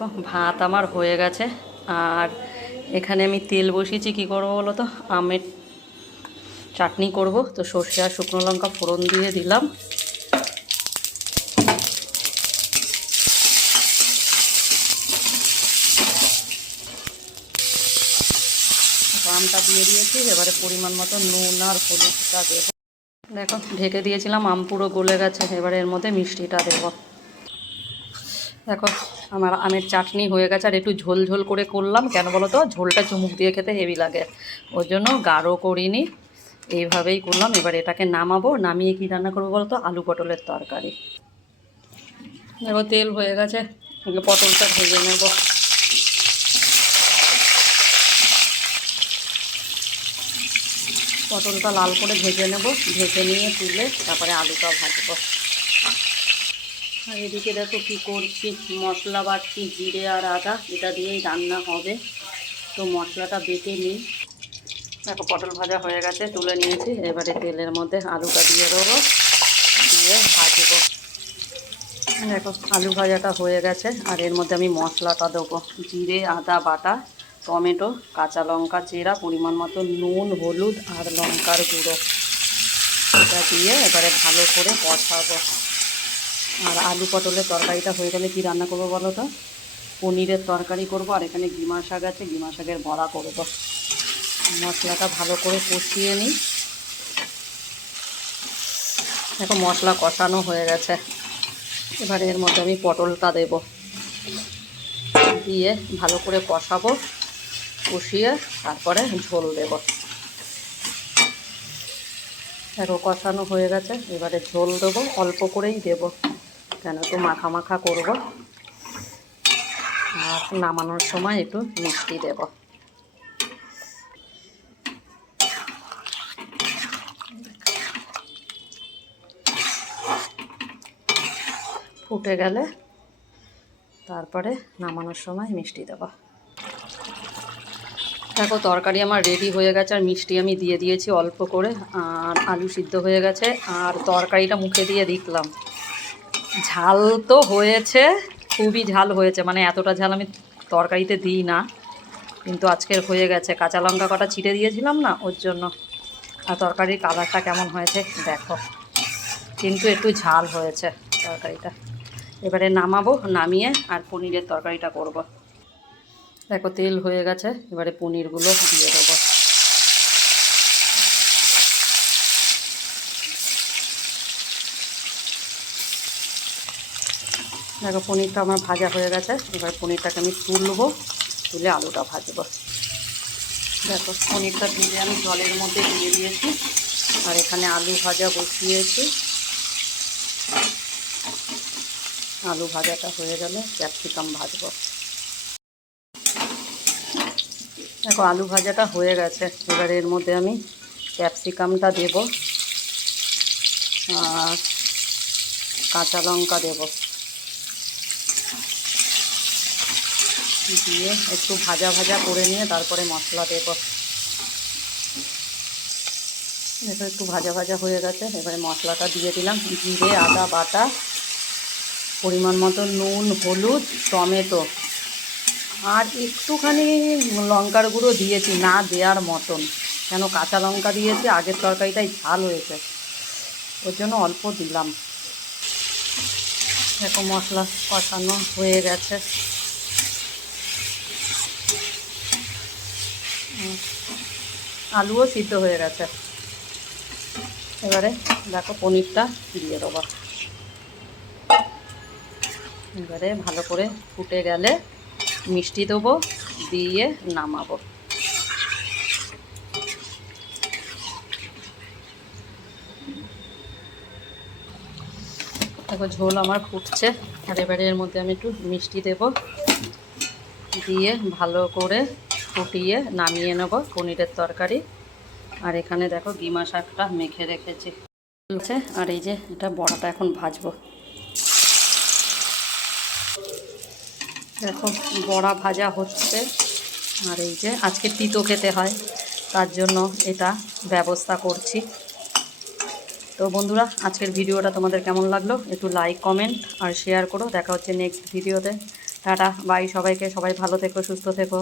দেখো ভাত আমার হয়ে গেছে। আর এখানে আমি তেল বসিয়েছি, কী করবো বলো তো, আমের চাটনি করব। তো সর্ষে আর শুকনো লঙ্কা ফোড়ন দিয়ে দিলাম। আমটা দিয়ে দিয়েছি, এবারে পরিমাণ মতো নুন আর হলুদটা দেবো। দেখো ঢেকে দিয়েছিলাম, আম পুরো গলে গেছে। এবারে এর মধ্যে মিষ্টিটা দেবো। দেখো আমার আমের চাটনি হয়ে গেছে। আর একটু ঝোল ঝোল করে করলাম, কেন বলো তো, ঝোলটা চুমুক দিয়ে খেতে হেভি লাগে, ওর জন্য গাঢ় করিনি, এইভাবেই করলাম। এবার এটাকে নামাবো, নামিয়ে কি রান্না করবো বলো তো, আলু পটলের তরকারি। দেখো তেল হয়ে গেছে, পটলটা ভেজে নেব। পটলটা লাল করে ভেজে নেব, ভেজে নিয়ে তুলে তারপরে আলুটা ভাজবো। আর এদিকে দেখো কি করছি, মশলা বাটছি, জিরে আর আদা, এটা দিয়েই রান্না হবে। তো মশলাটা বেটে নিই। দেখো পটল ভাজা হয়ে গেছে, তুলে নিয়েছি। এবারে তেলের মধ্যে আলুটা দিয়ে দেবো, দিয়ে ভাজবো। দেখো আলু ভাজাটা হয়ে গেছে। আর এর মধ্যে আমি মশলাটা দেবো, জিরে আদা বাটা, টমেটো, কাঁচা লঙ্কা চেরা, পরিমাণ মতো নুন, হলুদ আর লঙ্কার গুঁড়ো, এটা দিয়ে এবারে ভালো করে কষাবো। আর আলু পটলের তরকারিটা হয়ে গেলে কি রান্না করবো বলো তো, পনিরের তরকারি করব। আর এখানে গিমা শাক আছে, গিমা শাকের বড়া করব। মশলাটা ভালো করে কষিয়ে নিই। দেখো মশলা কষানো হয়ে গেছে। এবারে এর মধ্যে আমি পটলটা দেব, দিয়ে ভালো করে কষাবো, কষিয়ে তারপরে ঝোল দেব। দেখো কষানো হয়ে গেছে, এবারে ঝোল দেবো, অল্প করেই দেব, কেন তো মাখা মাখা করব। আর নামানোর সময় একটু মিষ্টি দেব। ফুটে গেলে তারপরে নামানোর সময় মিষ্টি দেব। দেখো তরকারি আমার রেডি হয়ে গেছে, আর মিষ্টি আমি দিয়ে দিয়েছি অল্প করে। আর আলু সিদ্ধ হয়ে গেছে। আর তরকারিটা মুখে দিয়ে দেখলাম, ঝাল তো হয়েছে, খুবই ঝাল হয়েছে। মানে এতটা ঝাল আমি তরকারিতে দিই না, কিন্তু আজকের হয়ে গেছে। কাঁচা লঙ্কা কটা ছিটে দিয়েছিলাম না, ওর জন্য। আর তরকারির কালারটা কেমন হয়েছে দেখো, কিন্তু একটু ঝাল হয়েছে তরকারিটা। এবারে নামাবো, নামিয়ে আর পনিরের তরকারিটা করব। দেখো তেল হয়ে গেছে, এবারে পনিরগুলো দিয়ে দেবো। দেখো পনিরটা আমার ভাজা হয়ে গেছে। এবার পনিরটাকে আমি তুলবো, তুলে আলুটা ভাজবো। দেখো পনিরটা দিয়ে আমি জলের মধ্যে দিয়ে দিয়েছি। আর এখানে আলু ভাজা বসিয়েছি। আলু ভাজাটা হয়ে গেলে ক্যাপসিকাম ভাজবো। দেখো আলু ভাজাটা হয়ে গেছে, এবার এর মধ্যে আমি ক্যাপসিকামটা দেব, আর কাঁচা লঙ্কা দেব, দিয়ে একটু ভাজা ভাজা করে নিয়ে তারপরে মশলা দেব। দেখো একটু ভাজা ভাজা হয়ে গেছে, এবারে মশলাটা দিয়ে দিলাম। জিরে আদা বাটা, পরিমাণ মতো নুন, হলুদ, টমেটো, আর একটুখানি লঙ্কার গুঁড়ো দিয়েছি, না দেওয়ার মতন, কেন কাঁচা লঙ্কা দিয়েছি, আগের তরকারিটাই ঝাল হয়েছে, ওর জন্য অল্প দিলাম। দেখো মশলা কষানো হয়ে গেছে। আলুও সিদ্ধ হয়ে গেছে। এবারে দেখো পনিরটা দিয়ে দেবো। এবারে ভালো করে ফুটে গেলে মিষ্টি দেবো, দিয়ে নামাবো। দেখো ঝোল আমার ফুটছে। আর এবারে এর মধ্যে আমি একটু মিষ্টি দেব, দিয়ে ভালো করে ফুটিয়ে নামিয়ে নেব পনিরের তরকারি। আর এখানে দেখো গিমা শাকটা মেখে রেখেছি। আর এই যে এটা বড়াটা এখন ভাজবো। দেখো বড়া ভাজা হচ্ছে। আর এই যে আজকে তিতো খেতে হয়, তার জন্য এটা ব্যবস্থা করছি। তো বন্ধুরা, আজকের ভিডিওটা তোমাদের কেমন লাগলো একটু লাইক, কমেন্ট আর শেয়ার করো। দেখা হচ্ছে নেক্সট ভিডিওতে। টাটা বাই সবাইকে, সবাই ভালো থেকো, সুস্থ থেকো।